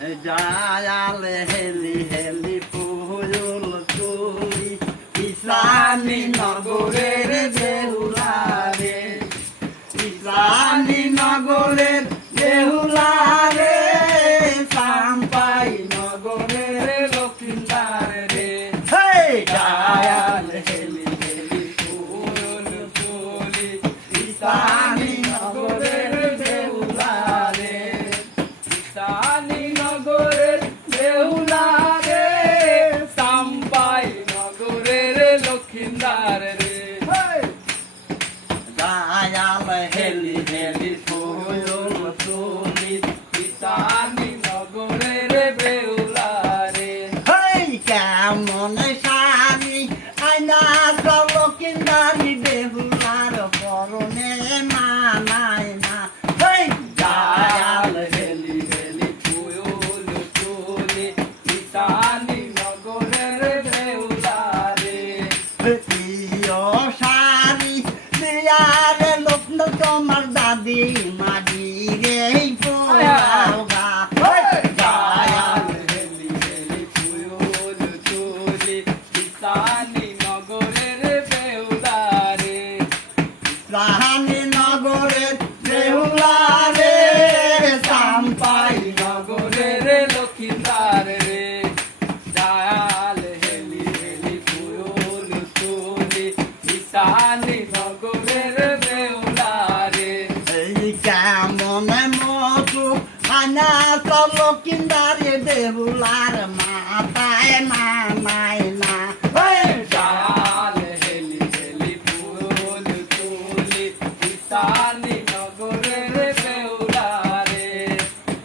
জায়ালে হেলি হেলি ফুল তুলি ইসলামী নগরের বেহুলারে ইসলামী নগরের বেহুলারে সাম্পাই নগরের লক্ষ্মীদার রে জায়ালে হেলি হেলি ফুল তুলি ইসলামী নগরের বেহুলারে ইসলামী নগরের বেহুলারে সাম্পাই নগরের লক্ষ্মীদার রে জায়াল হেলি হেলি ফুল তুলি ইসলামী নগরের বেহুলারে কেমন সারি আইনা লক্ষ্মীদারি বেহুলার পরনে মানায় না জায়াল হেলি হেলি ফুল তুলি ইসলামী নগরের বেহুলারে প্রিয় সারি দিয়ারে লোকন তোমার দাদি মাঝি রে পোড়াওগা জায়াল হেলি হেলি ফুল তুলি ইসলামী নগরের বেহুলারে ইসলামী নগরের বেহুলারে সাম্পাই নগরের লক্ষ্মীদার রে জায়াল হেলি হেলি ফুল তুলি ইসলামী নগরের বেহুলারে এই কেমন মতো আনা লক্ষ্মীদারে বেহুলার মাথায় মানায় না জায়াল হেলি হেলি ফুল তুলি ইসলামী নগরের বেহুলারে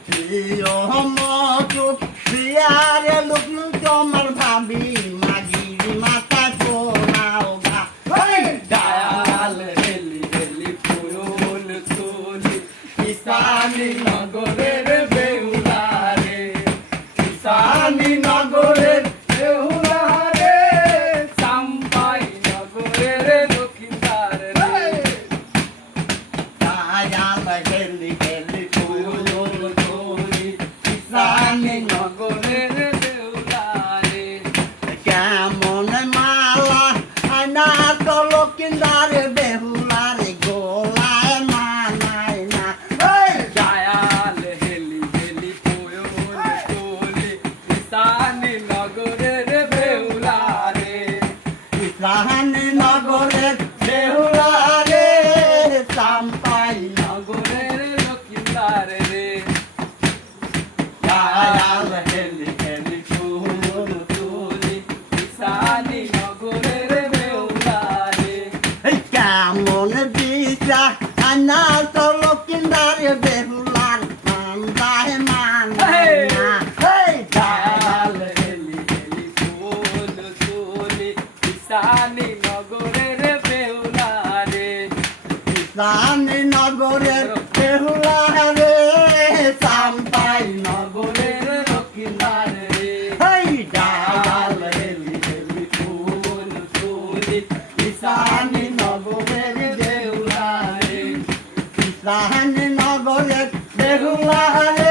প্রিয় মতো প্রিয়ারে লোক তোমার ভাবি মাঝির মাথা পোড়াওগা জায়াল হেলি হেলি ফুল তুলি ইসলামী নগরের বেহুলারে ইসলামী নগরের বেহুলারে সাম্পাই নগরের লক্ষ্মীদার রে জায়াল হেলি হেলি ফুল তুলি ইসলামী নগরের বেহুলারে কেমন মালা আয়না তো লক্ষ্মীদারে বেহুলারে গোলায় মানায় না জায়াল হেলি হেলি ফুল তুলি ইসলামী নগরের বেহুলারে ইসলামী নগরের বেহুলারে সাম্পাই নগরের লক্ষ্মীদার রে জায়াল হেলি হেলি ফুল তুলি ইসলামী নগরের বেহুলারে কেমন দিশা আনা তো লক্ষ্মীদারে বেহুলার মান্দায় মানায় না জায়াল হেলি হেলি ফুল তুলি ইসলামী নগরের বেহুলারে ইসলামী নগরের বেহুলারে সাম্পাই নগরের লক্ষ্মীদার রে জায়াল হেলি হেলি ফুল তুলি ইসলামী নগরের বেহুলারে ইসলামী নগরের বেহুলারে